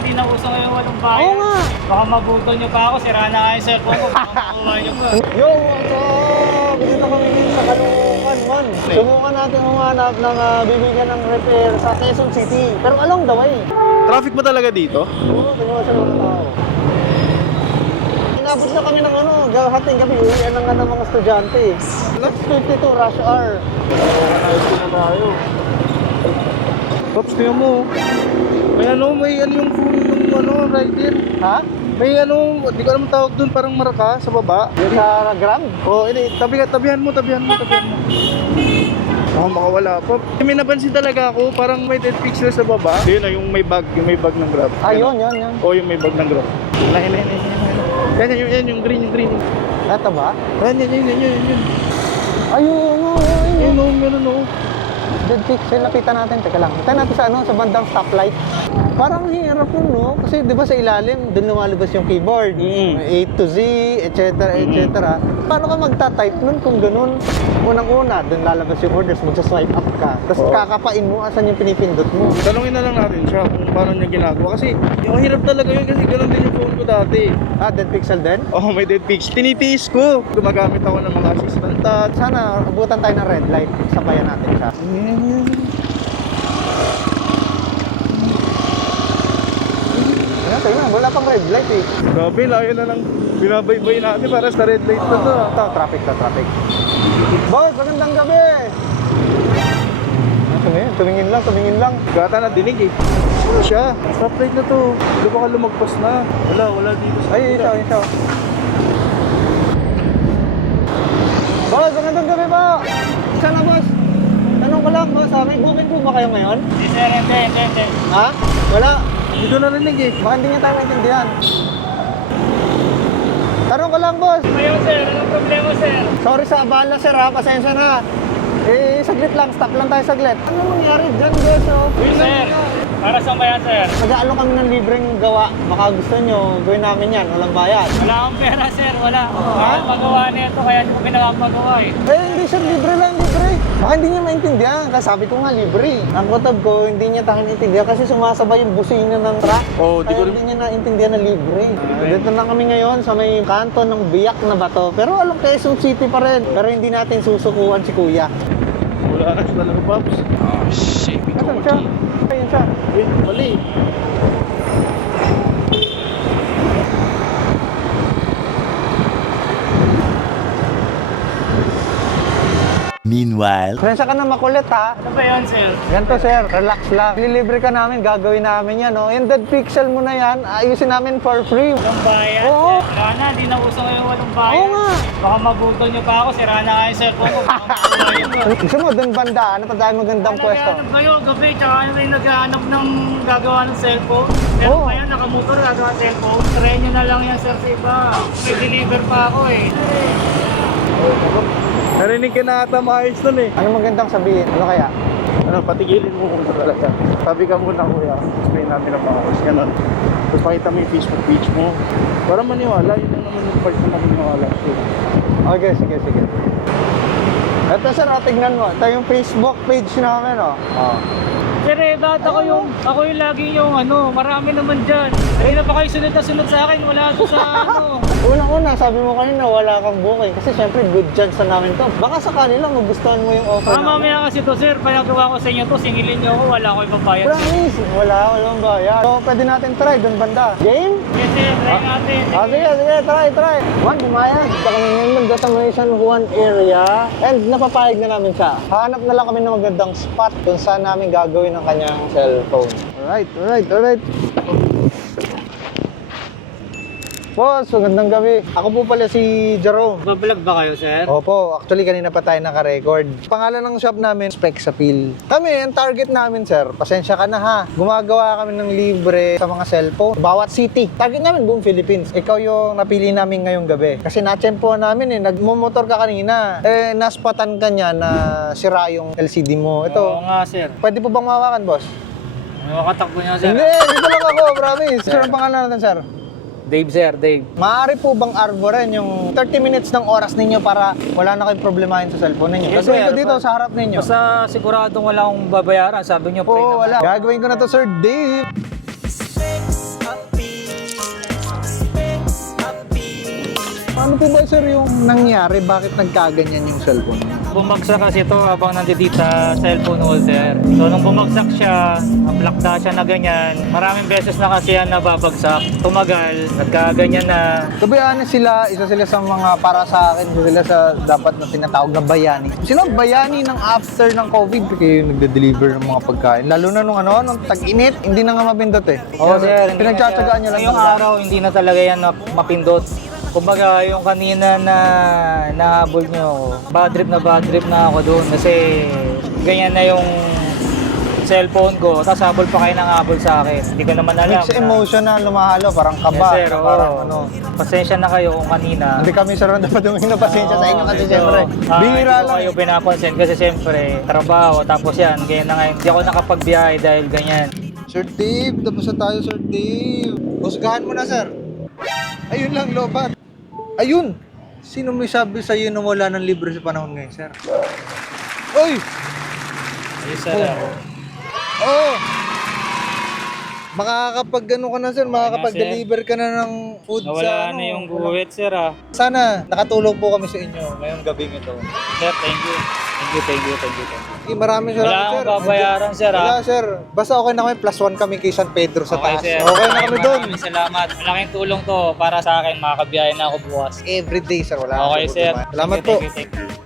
di na uso ngayon walang bayan. Oo nga. Baka mabuto nyo pa ako, sira na kayo sa cellphone ko, baka makuha nyo pa. Yo, what's up? Dito kami din sa Caloocan, man. Subukan natin humanap ng bibigyan ng repair sa Quezon City. Pero along the way. Traffic ba talaga dito? Oo, tingnan mo sa mga tao. Inabot na kami ng hating gabi. Uwian na nga ng mga estudyante. 6:52 rush hour. Ayos na tayo. Pops, tingnan mo. May yung phone ng rider. Ha? May di ko alam tawag dun, parang maraka sa baba. Yung sa Gram? Oo, tabihan mo. Baka makawala pa. May napansin talaga ako, parang may dead picture sa baba. Yun na, yung may bag ng Grab. Ah, yun. Oo, yung may bag ng Grab. Yan, yung green. Ito ba? Yan. Ayun, Ganun. dead pixel, lapitan natin. Teka lang. Kita natin sa bandang stoplight. Parang hirap yun, no? Kasi di ba sa ilalim, doon lumalabas yung keyboard. A to Z, etc. Paano ka magta-type nun kung ganun? Unang-una, doon lalabas yung orders, magsa-swipe up ka. Tapos kakapain mo, asan yung pinipindot mo. Tanungin na lang natin siya kung paano niya ginagawa. Kasi yung hirap talaga yun kasi ganun din yung phone ko dati. Ah, dead pixel din? Oo, may dead pix. Tinitiis ko. Gumagamit ako ng mga assistant touch. Sana, abutan tayo ng red light. Sabayan natin siya. Ayan, tingnan, wala pang red light eh. Grabe, layo na lang binabaybay natin para sa red light na to. Ito, traffic. Boss, magandang gabi! Tumingin lang. Gata na dinig eh. Ano siya? Stoplight na to. Hindi baka lumagpas na. Wala dito sa Ay, isa. Boss, magandang gabi po! Sana boss? Tanong ko lang, boss, may booking po ba kayo ngayon? Hindi sir, hindi. Ha? Wala. Hindi ko narinig eh. Baka hindi niya tayo maintindihan. Tanong ko lang, boss. Ngayon sir, anong problema sir? Sorry sa abala, sir, ha? Pasensya na. Saglit lang. Stop lang tayo saglit. Ano nangyari dyan, boss? Oh? Sir, para saan ba yan sir? Mag-aalo kami ng libreng gawa. Baka gusto nyo, gawin namin yan. Walang bayad. Wala akong pera sir, wala. Ako magawa nito, kaya hindi ko pinapagawa eh. Hindi, sir. Libre lang, libre. Baka hindi niya maintindihan. Kasi sabi ko nga, libre. Ang kutob ko, hindi niya tayo maintindihan kasi sumasabay yung busina ng truck. Oo, di ko Kaya hindi niya naintindihan na libre. Dito na kami ngayon sa may kanto ng biyak na bato. Pero alam, Quezon City pa rin. Pero hindi natin susukuan si kuya. Wala na siya talaga, Pops. Oh, shit. Asan siya? Ayun siya. Wait, mali. Meanwhile, Pasensya ka na makulit, ha? Ano ba yan sir? Ganito, sir. Relax lang. Lilibre ka namin, gagawin namin yan, no? Yung dead pixel mo na yan, ayusin namin for free. Walang bayan Oo. sir. Sira na, di na uso ngayon walang bayan. Oo nga. Baka mabuto nyo pa ako, sira na kayo sa cellphone ko, baka makuha nyo pa. Gusto mo, doon banda, ano pa dahil magandang pwesto? Naghahanap kayo, gabi, tsaka ano rin naghahanap ng gagawa ng cellphone. Pero Oo. pa yan, nakamotor, gagawa ng cellphone. Try nyo na lang yan sir sa iba. May deliver pa ako eh. Narinig ka na ata maayos nun eh. Ano magandang sabihin? Ano kaya? Ano, patigilin mo kung talaga. Sabi ka muna kuya, explain namin ang maayos. Ganun. Tapos pakita mo yung Facebook page mo. Para maniwala, yun lang naman yung part na maniwala. Okay, sige. Ito, sir, tignan mo. Ito yung Facebook page namin, oh. Sir, bakit ako yung lagi yung marami naman dyan. Kanina pa kayo sunod na sunod sa akin, wala to sa Unang-una, sabi mo kanina wala kang booking. Kasi syempre, good chance na namin to. Baka sa kanila, magustuhan mo yung offer namin. Mamaya kasi to sir, pinagawa ko sa inyo to, singilin nyo ako, wala ko ipabayad. Promise, walang bayad. So, pwede natin try doon banda. Game? Yes sir, try natin. Sige, try. Juan, bumayag. Ito kami ngayon mag-Datamation Juan area. And napapayag na namin siya. Hanap na lang kami ng magandang spot kung saan namin gagawin ang kanyang cellphone. Alright. Boss, magandang gabi. Ako po pala si Jerome. Babalag ba kayo sir? Opo, actually kanina pa tayo naka-record. Pangalan ng shop namin, Specs Appeal. Kami, ang target namin, sir, pasensya ka na ha. Gumagawa kami ng libre sa mga cellphone. Bawat city. Target namin buong Philippines. Ikaw yung napili namin ngayong gabi. Kasi na-tsempohan namin nagmumotor ka kanina. Naspatan ka niya na sira yung LCD mo. Oo Ito, nga sir. pwede po bang mawakan, boss? Makatakbo niya sir. Hindi, dito lang ako, promise. Sir, ang pangalan natin, sir? Dave sir, Dave. Maaari po bang arboren yung 30 minutes ng oras ninyo para wala na kayong problemahin sa cellphone ninyo? Yes, Gagawin ko sir. dito sa harap ninyo. Basta siguradong wala akong babayaran, sabi niyo free Oo, naman. wala. Gagawin ko na to, Sir Dave. Ano po ba sir yung nangyari? Bakit nagkaganyan yung cellphone niya? Bumagsak kasi ito habang nandito sa cellphone holder. So nung bumagsak siya, naplakda siya na ganyan. Maraming beses na kasi yan nababagsak. Tumagal, nagkaganyan na. To be honest sila, isa sila sa mga para sa akin, isa sila sa dapat na tinatawag na bayani. Sila bayani ng after ng COVID kayo nagde-deliver ng mga pagkain. Lalo na nung tag-init, hindi na nga mapindot eh. Oo sir, Pinagtsatsagaan nyo lang. ngayong araw hindi na talaga yan mapindot. Kumbaga, yung kanina na nahabol nyo, bad trip na ako doon kasi ganyan na yung cellphone ko, tapos habol pa kayo ng habol sa akin. Hindi ko naman alam. Mixed emotion na lumahalo, parang kaba. Yes, sir, na parang oo. ano. Pasensya na kayo kung kanina. Hindi kami sir dapat humingi ng pasensya sa inyo kasi medyo, siyempre. Bihira hindi lang. ko kayo pinapansin kasi siyempre, trabaho, tapos yan, ganyan na ngayon. Hindi ako nakapagbiyahe dahil ganyan. Sir Dave, tapos na tayo Sir Dave. Husgahan mo na sir. Ayun lang, lobat. Ayun! Sino may sabi sa iyo na wala ng libre sa panahon ngayon, sir? Oy! Yes, sir. Oh! Makakapag-ano ka na, sir? Makakapag-deliver ka na ng food sa Nawala ano. na yung guhit, sir ah. Sana nakatulong po kami sa inyo ngayong gabing ito. Sir, thank you. Thank you. Maraming Wala salamat, akong sir. babayaran, sir ah. Wala, sir. Basta okay na kami. +1 kami kay San Pedro sa Okay, taas. sir. Okay na kami doon. Maraming salamat. Malaking tulong to para sa akin. Makakabiyahe na ako bukas. Every day, sir. Wala Okay, akong sir. problema. Salamat po. Thank you.